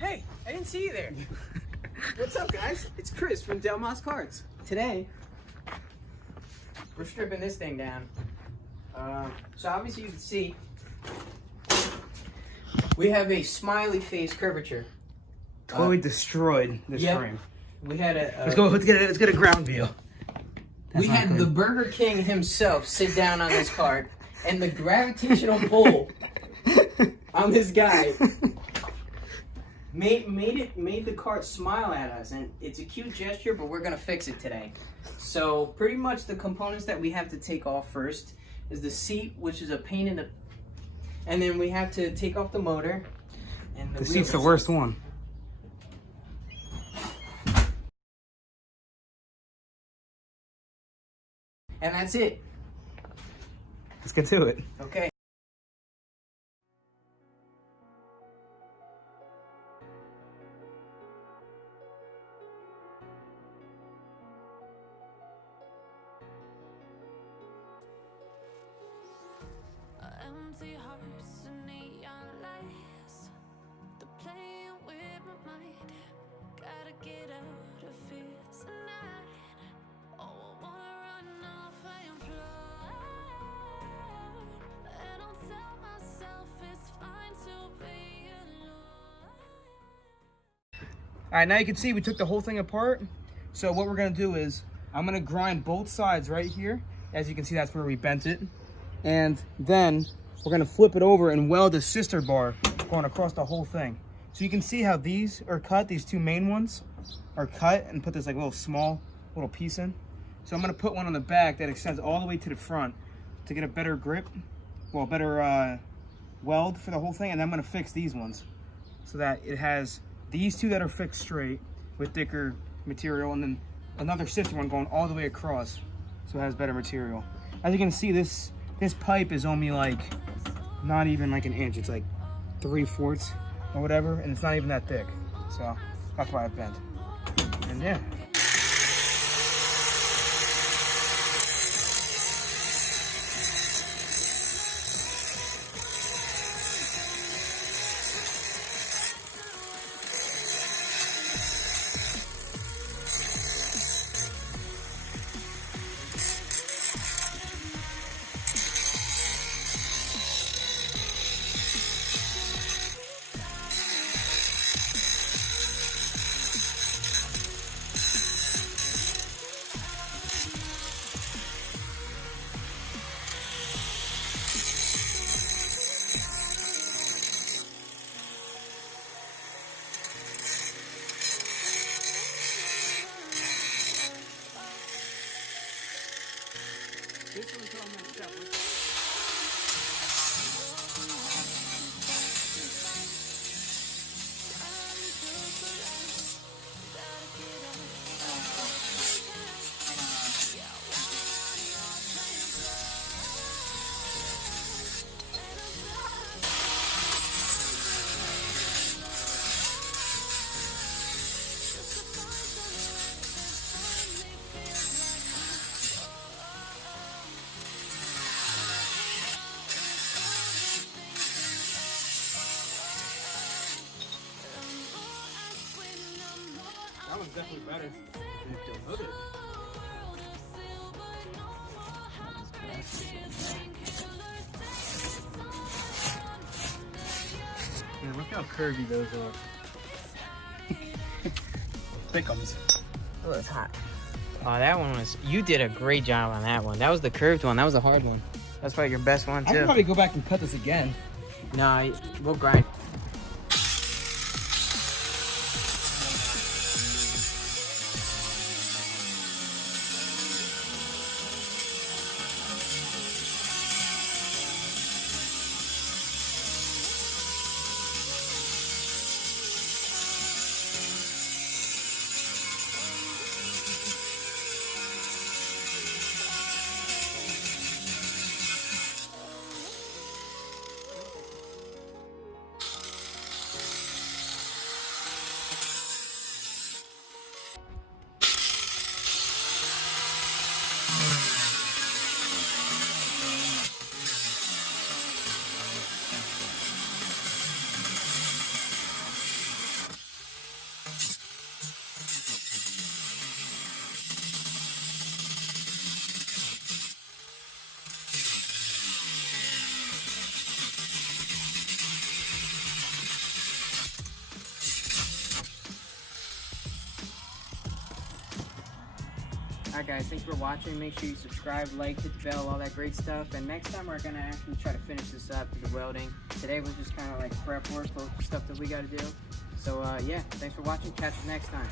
Hey, I didn't see you there. What's up, guys? It's Chris from Delmas Karts. Today, we're stripping this thing down. So obviously you can see we have a smiley face curvature. Totally destroyed this frame. We had a Let's get a ground view. We had the Burger King himself sit down on this cart, and the gravitational pull on this guy made the cart smile at us, and it's a cute gesture, but we're gonna fix it today. So pretty much the components that we have to take off first is the seat, which is a pain in the, and then we have to take off the motor. And the seat's the worst one. And that's it. Let's get to it. Okay. Empty hearts and neon lights, they're playing with my mind. Gotta get out of here tonight. Oh, I wanna run off and fly. And I'll tell myself it's fine to be alone. Alright, now you can see we took the whole thing apart. So what we're gonna do is I'm gonna grind both sides right here. As you can see, that's where we bent it. And then we're gonna flip it over and weld a sister bar going across the whole thing. So you can see how these are cut, these two main ones are cut, and put this like little small little piece in. So I'm gonna put one on the back that extends all the way to the front to get a better grip, well, better weld for the whole thing. And then I'm gonna fix these ones so that it has these two that are fixed straight with thicker material, and then another sister one going all the way across so it has better material. As you can see, this pipe is only like not even like an inch. It's like 3/4 or whatever, and it's not even that thick. So that's why I bent. And yeah. This one's all messed up. That one's definitely better. Look at it. Man, look how curvy those are. Thickums. Oh, it's hot. Oh, that one was, you did a great job on that one. That was the curved one. That was a hard one. That's probably your best one, I too. can probably go back and cut this again. No, we'll grind. Alright guys, thanks for watching. Make sure you subscribe, like, hit the bell, all that great stuff. And next time we're going to actually try to finish this up, the welding. Today was just kind of like prep work, stuff that we got to do. So yeah, thanks for watching. Catch us next time.